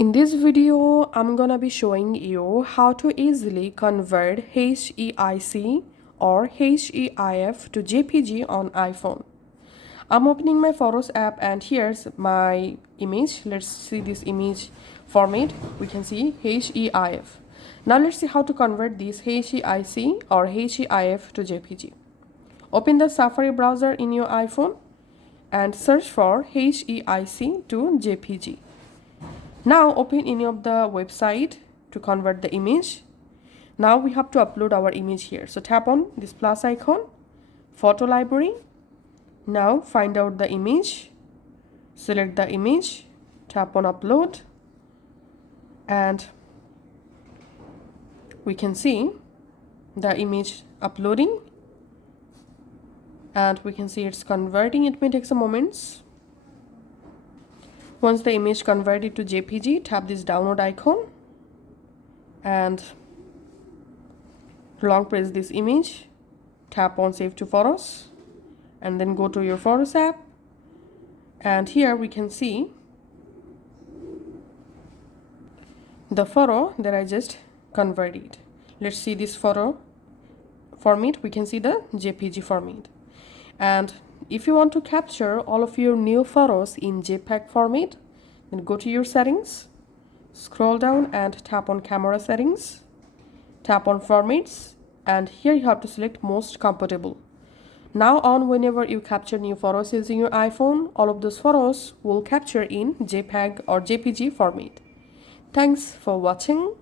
In this video, I'm gonna be showing you how to easily convert HEIC or HEIF to JPG on iPhone. I'm opening my Photos app and here's my image. Let's see this image format. We can see HEIF. Now let's see how to convert this HEIC or HEIF to JPG. Open the Safari browser in your iPhone and search for HEIC to JPG. Now open any of the website to convert the image. Now we have to upload our image here. So tap on this plus icon, photo library. Now find out the image, select the image, tap on upload, and we can see the image uploading, and we can see it's converting. It may take some moments. Once the image converted to JPG, tap this download icon and long press this image, tap on save to photos, and then go to your Photos app, and here we can see the photo that I just converted. Let's see this photo format. We can see the JPG format. And if you want to capture all of your new photos in JPEG format, then go to your settings, scroll down and tap on camera settings, tap on formats, and here you have to select most compatible. Now on, whenever you capture new photos using your iPhone, all of those photos will capture in JPEG or JPG format. Thanks for watching.